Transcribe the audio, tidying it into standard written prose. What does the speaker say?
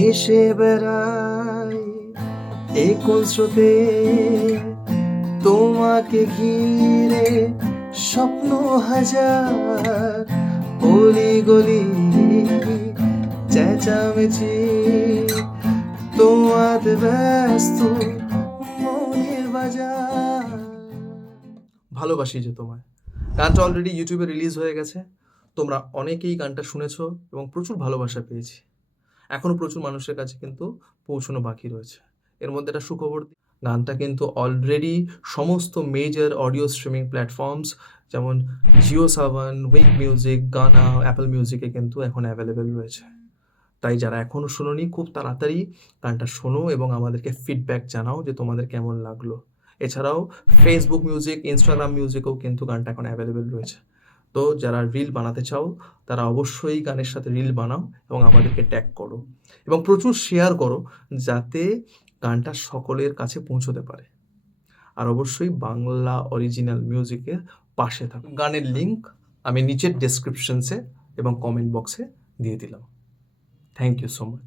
ভেসে বেড়াই এই কোন স্রোতে, তোমাকে ঘিরে স্বপ্ন হাজার, অলি গলি চেঁচামেচি, তোমাতে ব্যস্ত মনের বাজার। ভালোবাসি যে তোমায় গানটা অলরেডি ইউটিউবে রিলিজ হয়ে গেছে। তোমরা অনেকেই গানটা শুনেছো এবং প্রচুর ভালোবাসা পেয়েছি। এখনও প্রচুর মানুষের কাছে কিন্তু পৌঁছানো বাকি রয়েছে। এর মধ্যে একটা সুখবর দিই, গানটা কিন্তু অলরেডি সমস্ত মেজর অডিও স্ট্রিমিং প্ল্যাটফর্মস যেমন জিও সাবন, উইঙ্ক মিউজিক, গানা, অ্যাপল মিউজিকে কিন্তু এখন অ্যাভেলেবেল রয়েছে। তাই যারা এখনও শোনোনি, খুব তাড়াতাড়ি গানটা শোনো এবং আমাদেরকে ফিডব্যাক জানাও যে তোমাদের কেমন লাগলো। এছাড়াও ফেসবুক মিউজিক, ইনস্টাগ্রাম মিউজিকেও কিন্তু গানটা এখন অ্যাভেলেবেল রয়েছে। তো যারা রিল বানাতে চাও তারা অবশ্যই গানের সাথে রিল বানাও এবং আমাদেরকে ট্যাগ করো এবং প্রচুর শেয়ার করো, যাতে গানটা সকলের কাছে পৌঁছতে পারে। আর অবশ্যই বাংলা অরিজিনাল মিউজিকের পাশে থাকো। গানের লিঙ্ক আমি নিচের ডেসক্রিপশনসে এবং কমেন্ট বক্সে দিয়ে দিলাম। Thank you so much.